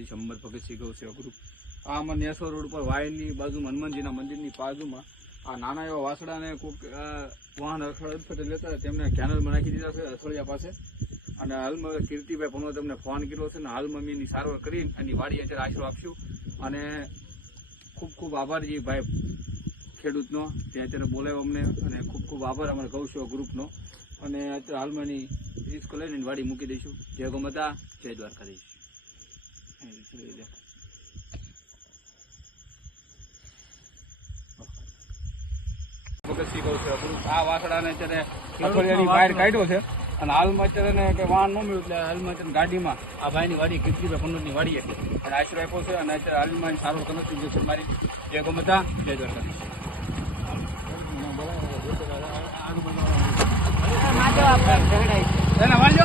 દ્વારકાધીશ અંબર ભગતસિંહ ગૌ સેવા ગ્રુપ. આ અમારા નેસવા રોડ પર વાયરની બાજુમાં હનુમાનજીના મંદિરની બાજુમાં આ નાના એવા વાસડાને કોઈક વાહન અડફેટે લેતા તેમને કેનલમાં નાખી દીધા છે અથડિયા પાસે. અને હાલમાં કીર્તિભાઈ ભણવા તમને ફોન કર્યો છે ને હાલમાં મેં એની સારવાર કરી એની વાડી અત્યારે આશરો આપશું. અને ખૂબ ખૂબ આભાર જે ભાઈ ખેડૂતનો તે અત્યારે બોલાવ્યો અમને, અને ખૂબ ખૂબ આભાર અમારા ગૌ સેવા ગ્રુપનો. અને અત્યારે હાલમાં એની રિસ્ક લઈને વાડી મૂકી દઈશું. જય ગૌ માતા, જય દ્વારકાધીશ. ભગતસિંહ ગૌ સેવા ગ્રુપ આ વાસડાને અત્યારે અઠવાડિયાની બહાર કાઢ્યો છે. અને હાલમાં અત્યારે કંઈ વાહન ન મળ્યું એટલે હાલમાં અત્યારે ગાડીમાં આ ભાઈની વાડી કીર્તિભાઈ પંડોળની વાડીએ અને આશરો આપ્યો છે. અને અત્યારે હાલમાં સારો કનેક્શન છે મારી. જય ગૌ માતા, જય દ્વારકાધીશ. વાંચો